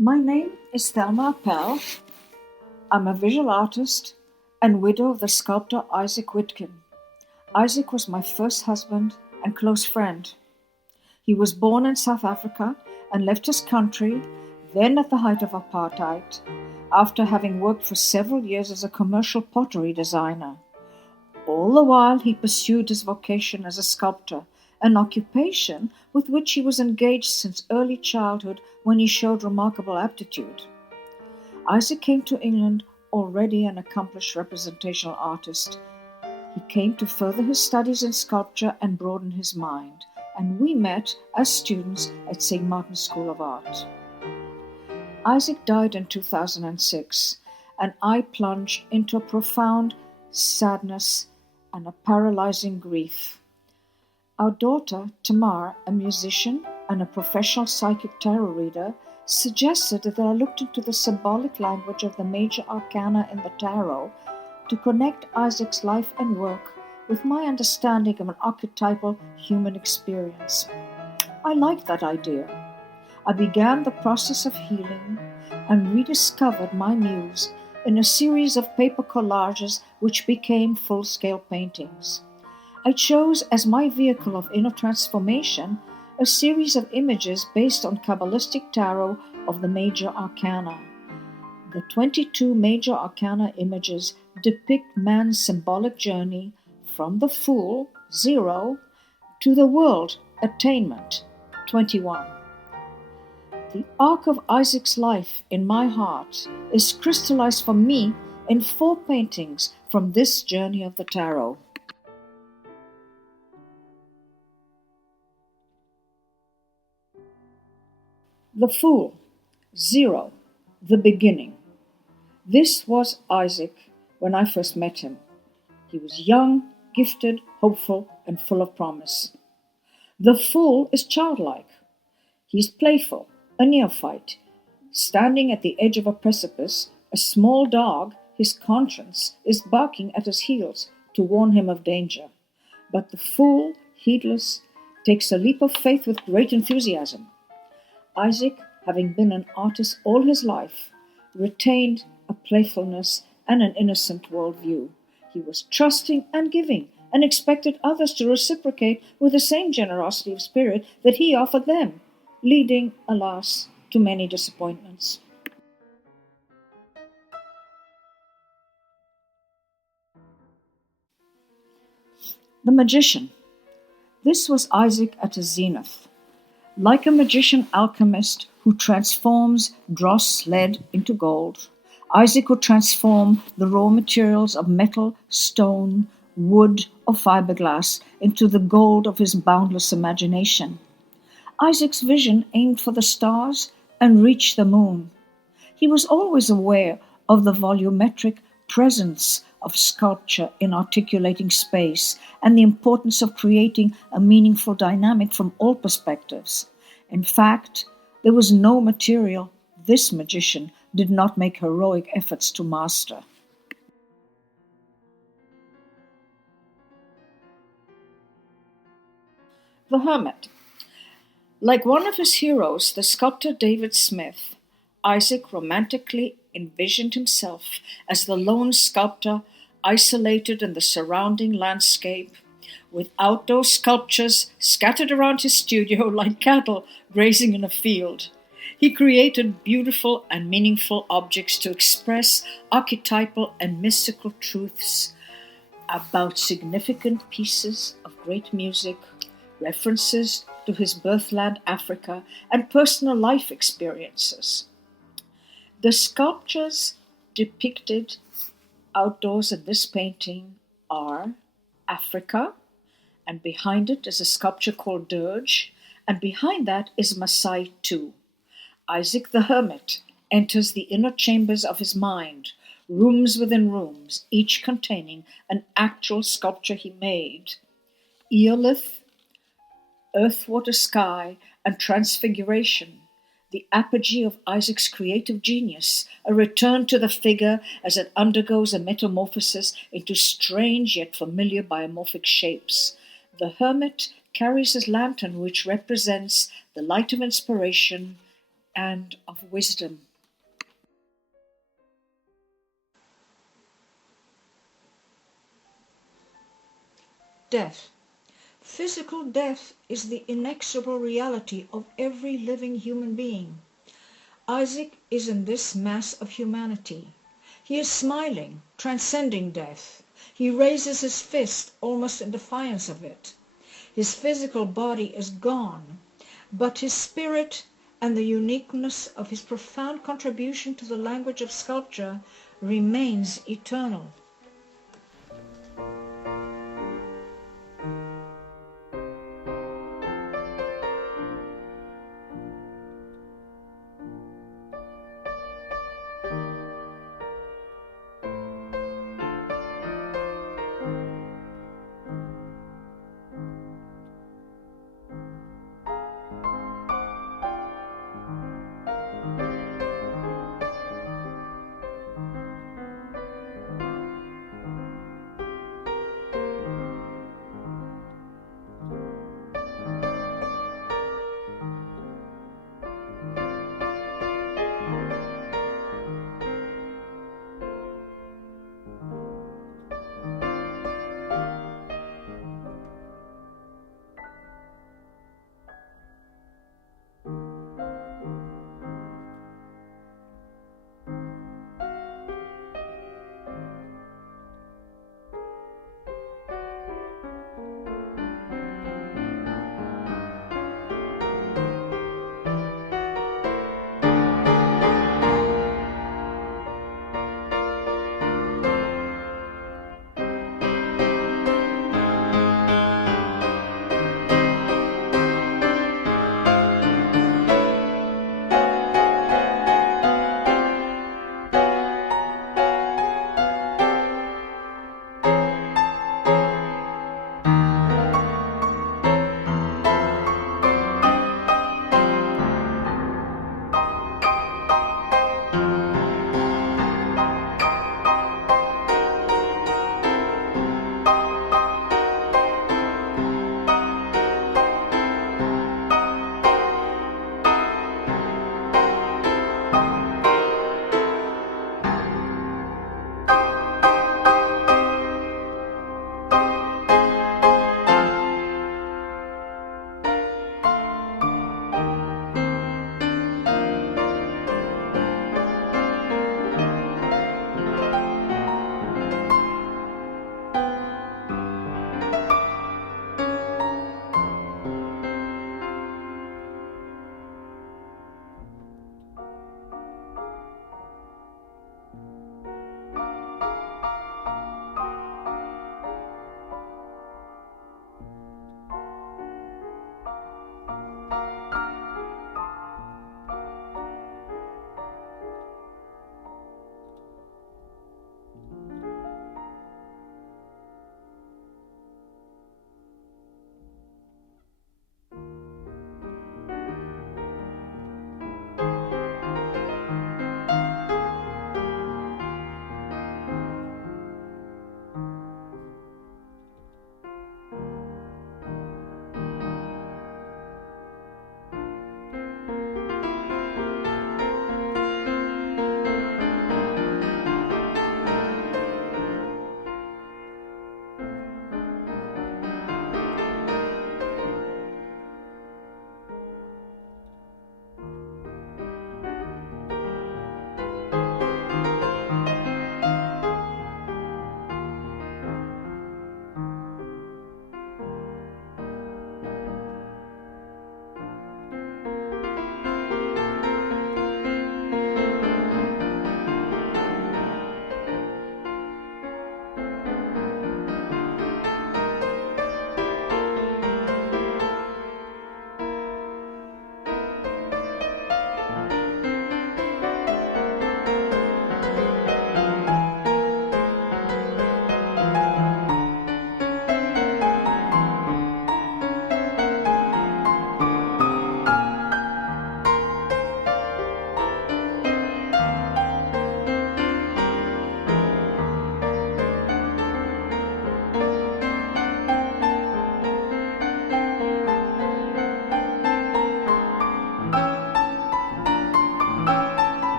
My name is Thelma Appel. I'm a visual artist and widow of the sculptor Isaac Witkin. Isaac was my first husband and close friend. He was born in South Africa and left his country, then at the height of apartheid, after having worked for several years as a commercial pottery designer. All the while he pursued his vocation as a sculptor, an occupation with which he was engaged since early childhood when he showed remarkable aptitude. Isaac came to England already an accomplished representational artist. He came to further his studies in sculpture and broaden his mind, and we met as students at St. Martin's School of Art. Isaac died in 2006, and I plunged into a profound sadness and a paralyzing grief. Our daughter, Tamar, a musician and a professional psychic tarot reader, suggested that I looked into the symbolic language of the major arcana in the tarot to connect Isaac's life and work with my understanding of an archetypal human experience. I liked that idea. I began the process of healing and rediscovered my muse in a series of paper collages which became full-scale paintings. I chose as my vehicle of inner transformation a series of images based on Kabbalistic tarot of the major arcana. The 22 major arcana images depict man's symbolic journey from the Fool, 0, to the World, Attainment, 21. The arc of Isaac's life in my heart is crystallized for me in 4 paintings from this journey of the tarot. The Fool, 0, the beginning. This was Isaac when I first met him. He was young, gifted, hopeful, and full of promise. The Fool is childlike. He's playful, a neophyte. Standing at the edge of a precipice, a small dog, his conscience, is barking at his heels to warn him of danger. But the Fool, heedless, takes a leap of faith with great enthusiasm. Isaac, having been an artist all his life, retained a playfulness and an innocent worldview. He was trusting and giving and expected others to reciprocate with the same generosity of spirit that he offered them, leading, alas, to many disappointments. The Magician. This was Isaac at his zenith. Like a magician alchemist who transforms dross lead into gold, Isaac could transform the raw materials of metal, stone, wood, or fiberglass into the gold of his boundless imagination. Isaac's vision aimed for the stars and reached the moon. He was always aware of the volumetric presence of sculpture in articulating space and the importance of creating a meaningful dynamic from all perspectives. In fact, there was no material this magician did not make heroic efforts to master. The Hermit. Like one of his heroes, the sculptor David Smith, Isaac romantically envisioned himself as the lone sculptor isolated in the surrounding landscape, with outdoor sculptures scattered around his studio like cattle grazing in a field. He created beautiful and meaningful objects to express archetypal and mystical truths about significant pieces of great music, references to his birthland Africa, and personal life experiences. The sculptures depicted outdoors in this painting are Africa, and behind it is a sculpture called Dirge, and behind that is Maasai II. Isaac the Hermit enters the inner chambers of his mind, rooms within rooms, each containing an actual sculpture he made. Eolith, Earth, Water, Sky, and Transfiguration, the apogee of Isaac's creative genius, a return to the figure as it undergoes a metamorphosis into strange yet familiar biomorphic shapes. The Hermit carries his lantern, which represents the light of inspiration and of wisdom. Death. Physical death is the inexorable reality of every living human being. Isaac is in this mass of humanity. He is smiling, transcending death. He raises his fist almost in defiance of it. His physical body is gone, but his spirit and the uniqueness of his profound contribution to the language of sculpture remains eternal.